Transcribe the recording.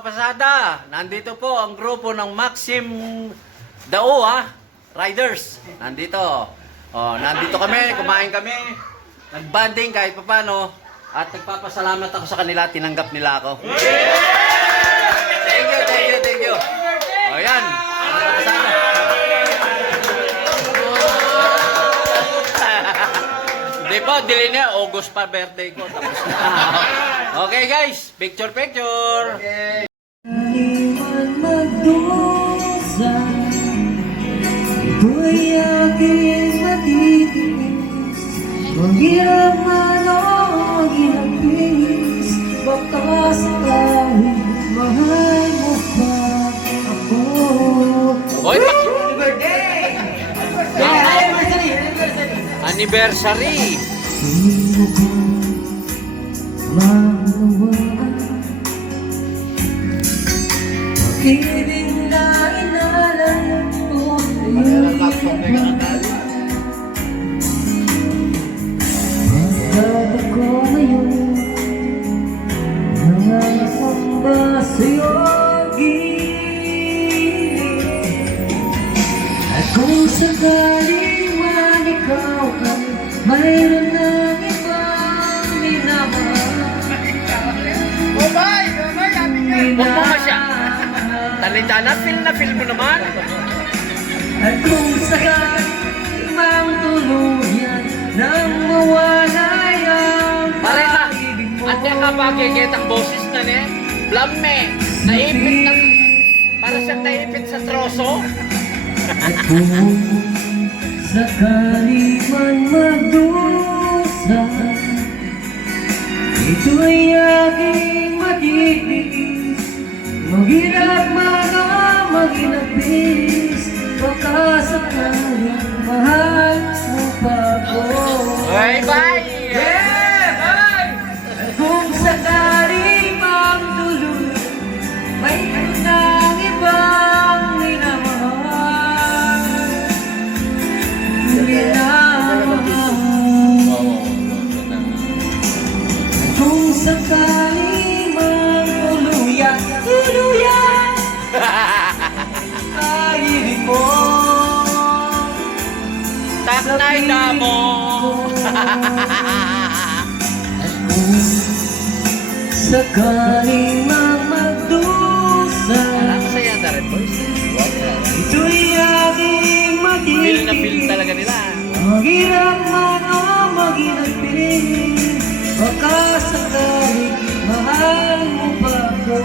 kapasada, nandito po ang grupo ng Maxim Dao Riders. Nandito. Oh, nandito kami, kumain kami. Nag-banding kahit paano. At nagpapasalamat ako sa kanila, tinanggap nila ako. Thank you. O yan, mga kapasada. Hindi po, dili niya, August pa birthday ko. Tapos na. Okay guys, picture. Okay. Ito'y aking matitiis, maghirap man o maghilapis, baka sakali mahal mo pa ako. Oy, Happy birthday! anniversary! Hindi mo ko mawawaan, pag-ibig na inalam mo pagkat ako ngayon nangangasamba sa'yo at kung sakaling man ikaw ay mayroon ng ibang minamahal. Huwag mo masya. Talita na feel mo naman. At kung sakaling mang tuluyan nang mawalay ang Pare ka, pag-ibig mo, at yung kapagigit ang boses na niya, blamme, naipit ng, para siyang naipit sa troso. at kung sakaling man magdusa, ito'y aking matitiis, maghirap man o maghilapis, baka sakaling mahal mo pa ako. Bye! Yeah! At kung sakaling magdulog, mayroon ng ibang minamahal. At kung sakaling magtuluyan, ay ibig mo. Taknay na mo! Sakaling magdusa, Masaya na rin, boys. ito'y aking Feel na matitiis, feel talaga nila. maghirap man o maghilapis, baka sakaling mahal mo pa ako.